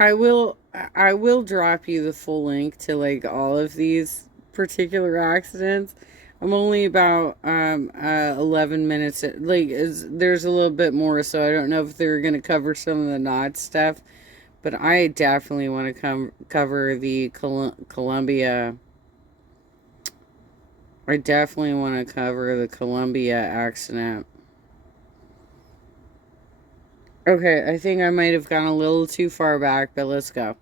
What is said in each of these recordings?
I will drop you the full link to like all of these particular accidents. I'm only about 11 minutes like there's a little bit more, so I don't know if they're going to cover some of the not stuff, but I definitely want to cover the Columbia. I definitely want to cover the Columbia accident. Okay, I think I might have gone a little too far back, but let's go.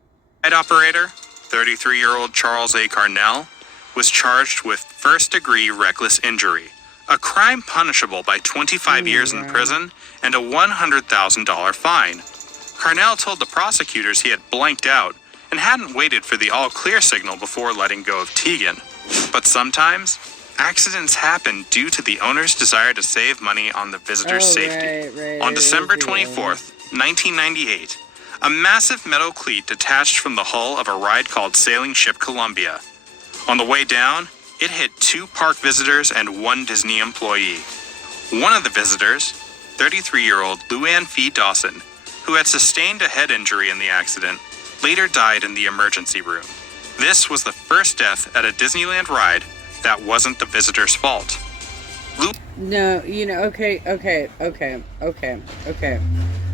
Operator, 33-year-old Charles A. Carnell, was charged with first-degree reckless injury, a crime punishable by 25 years in prison and a $100,000 fine. Carnell told the prosecutors he had blanked out and hadn't waited for the all-clear signal before letting go of Tegan. But sometimes, accidents happen due to the owner's desire to save money on the visitor's safety. On December 24th, 1998, a massive metal cleat detached from the hull of a ride called Sailing Ship Columbia. On the way down, it hit 2 park visitors and 1 Disney employee. One of the visitors, 33-year-old Luann Fee Dawson, who had sustained a head injury in the accident, later died in the emergency room. This was the first death at a Disneyland ride that wasn't the visitor's fault. No, okay.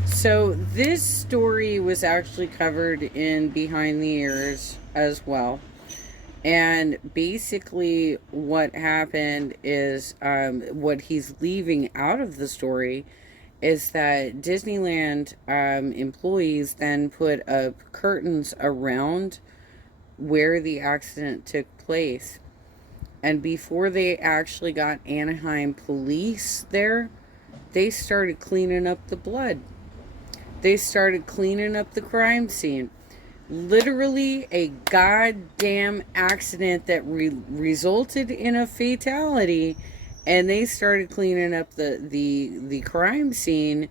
So this story was actually covered in Behind the Ears as well. And basically what happened is, what he's leaving out of the story is that Disneyland employees then put up curtains around where the accident took place. And before they actually got Anaheim police there, they started cleaning up the blood. They started cleaning up the crime scene. Literally a goddamn accident that resulted in a fatality, and they started cleaning up the crime scene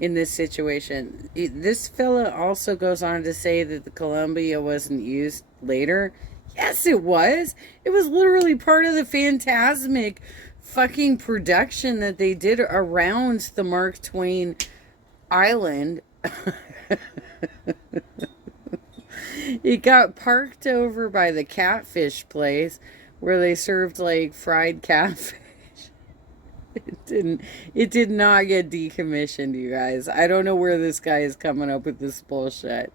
in this situation. This fella also goes on to say that the Columbia wasn't used later. Yes, it was. It was literally part of the Fantasmic fucking production that they did around the Mark Twain Island. It got parked over by the catfish place where they served like fried catfish. It did not get decommissioned, you guys. I don't know where this guy is coming up with this bullshit.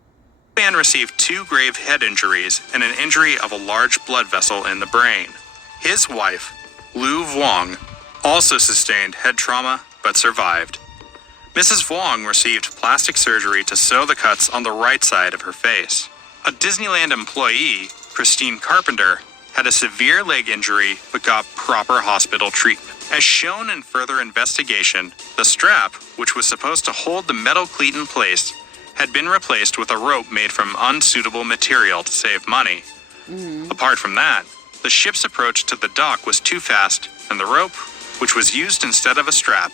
The man received 2 grave head injuries and an injury of a large blood vessel in the brain. His wife, Lou Vuong, also sustained head trauma but survived. Mrs. Vuong received plastic surgery to sew the cuts on the right side of her face. A Disneyland employee, Christine Carpenter, had a severe leg injury but got proper hospital treatment. As shown in further investigation, the strap, which was supposed to hold the metal cleat in place, had been replaced with a rope made from unsuitable material to save money. Apart from that, the ship's approach to the dock was too fast, and the rope, which was used instead of a strap,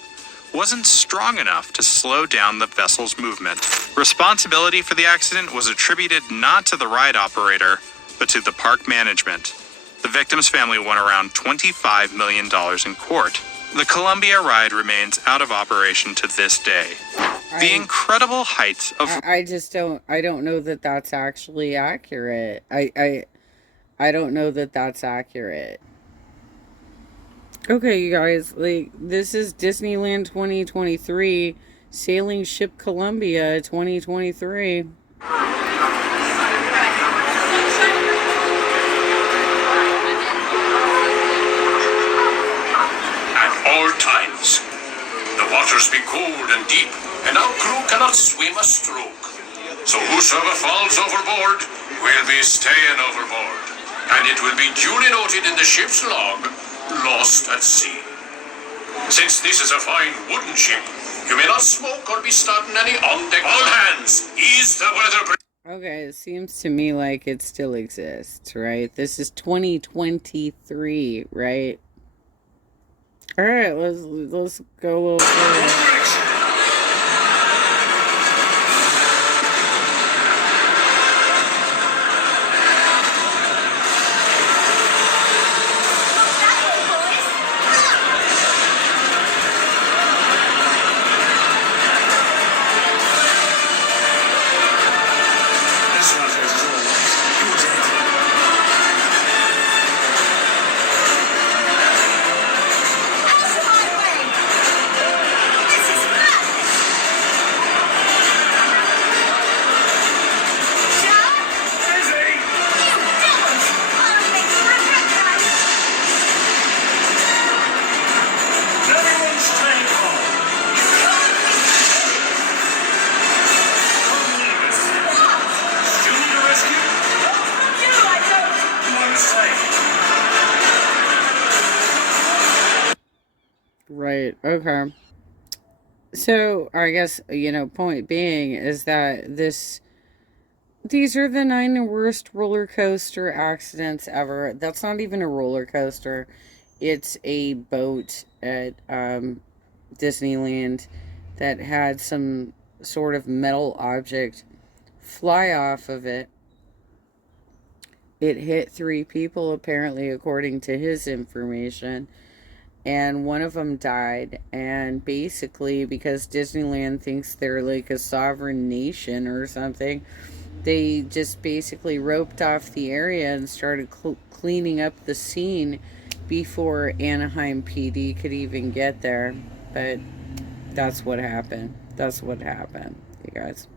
wasn't strong enough to slow down the vessel's movement. Responsibility for the accident was attributed not to the ride operator, but to the park management. The victim's family won around $25 million in court. The Columbia ride remains out of operation to this day. The incredible heights of... I don't know that that's actually accurate. I don't know that that's accurate. Okay, you guys, like, this is Disneyland 2023, Sailing Ship Columbia 2023. Times. The waters be cold and deep, and our crew cannot swim a stroke. So whosoever falls overboard will be staying overboard, and it will be duly noted in the ship's log, lost at sea. Since this is a fine wooden ship, you may not smoke or be starting any on-deck. All hands, ease the weather. Okay, it seems to me like it still exists, right? This is 2023, right? All right, let's go a little further. Okay. So, I guess, point being is that these are the 9 worst roller coaster accidents ever. That's not even a roller coaster. It's a boat at Disneyland that had some sort of metal object fly off of it. It hit 3 people, apparently, according to his information, and one of them died. And basically, because Disneyland thinks they're like a sovereign nation or something, they just basically roped off the area and started cleaning up the scene before Anaheim PD could even get there. But that's what happened. That's what happened, you guys.